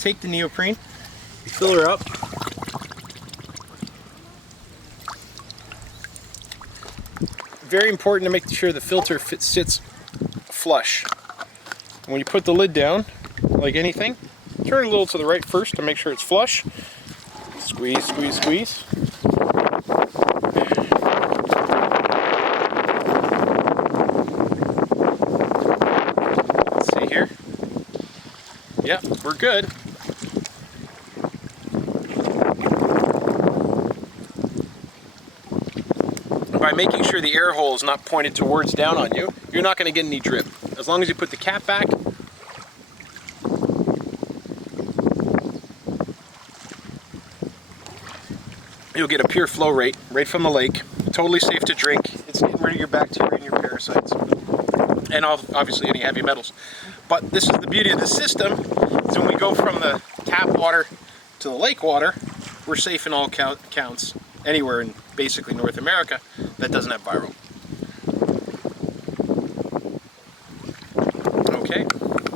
take the neoprene, fill her up. Very important to make sure the filter sits flush. When you put the lid down, like anything, turn it a little to the right first to make sure it's flush. Squeeze, squeeze, squeeze. Let's see here. Yep, we're good. By making sure the air hole is not pointed towards down on you, you're not going to get any drip. As long as you put the cap back, you'll get a pure flow rate right from the lake. Totally safe to drink. It's getting rid of your bacteria and your parasites, and obviously any heavy metals. But this is the beauty of the system, is when we go from the tap water to the lake water, we're safe in all counts anywhere in basically North America that doesn't have viral.